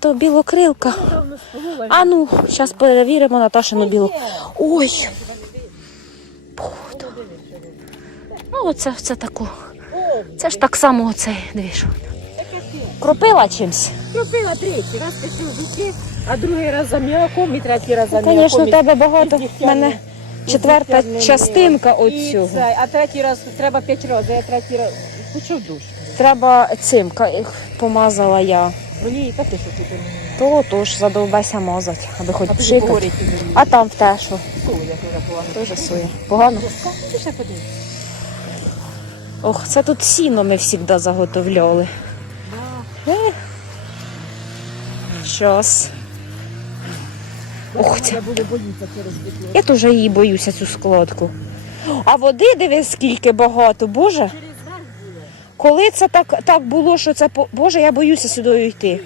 то білокрилка. А ну, зараз перевіримо Наташину білу. Ой. Ну, оце, це таку. Це ж так само оцей двіж. Кропила чимсь. Купила третій раз такі жуки, а другий раз за м'яком і третій раз за Ну, м'яком. звісно, в тебе багато. В мене четверта частинка цей, А третій раз треба п'ять разів, я третій раз почав душ. Треба цим помазала я. Мені та ти що тут? То тож задовбайся мазати, аби хоч пшикати. А там в те, що Соя дуже погано. теж сує. Погано. Ти ще подивись. Ох, це тут сіно ми завжди заготовляли. Щас. Ох, це. Я буду боїтися через вікно. Я теж її боюся, цю складку. А води дивись, скільки багато, Боже. Коли це так, так було, що це Боже, я боюся сюди йти.